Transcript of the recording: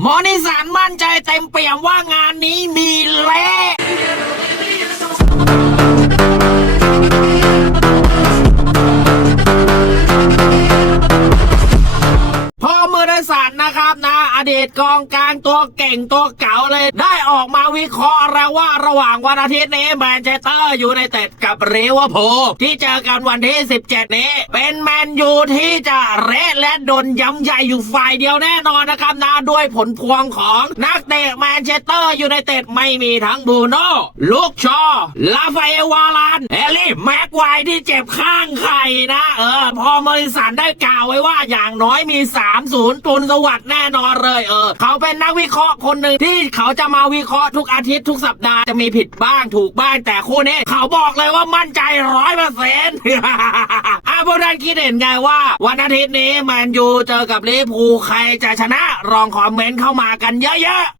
หมอนิสานมั่นใจเต็มเปี่ยมว่างานนี้มีเละพอมือได้สารนะครับนะ อดีตกองกลางตัวเก่งตัวเก่าเลย ได้ออกมาวิเคราะห์แล้วว่าระหว่างวันอาทิตย์นี้แมนเชสเตอร์อยูไนเต็ดกับเรเวอร์พูลที่เจอกันวันที่ 17 นี้ เป็นแมนยูที่จะเละและโดนย้ำใหญ่อยู่ฝ่ายเดียวแน่นอนนะครับนะด้วยผลพวงของนักเตะแมนเชสเตอร์ยูไนเต็ดไม่มีทั้งบูโน่ลูกชอลาฟาเอวาลานเอลี่แม็กไวที่เจ็บข้างไข่นะ เออ พอมอริสันได้กล่าวไว้ว่าอย่างน้อยมี 3-0ตุนสวัสด์แน่นอนเเลยเออเขาเป็นนักวิเคราะห์คนหนึ่งที่เขาจะมาวิเคราะห์ทุกอาทิตย์ทุกสัปดาห์จะมีผิดบ้างถูกบ้างแต่คู่นี้เขาบอกเลยว่ามั่นใจร้อยเปอร์เซ็นต์อาพวกท่านคิดเห็นไงว่า วันอาทิตย์นี้แมนยูเจอกับลิเวอร์พูลใครจะชนะลองคอมเมนต์เข้ามากันเยอะๆ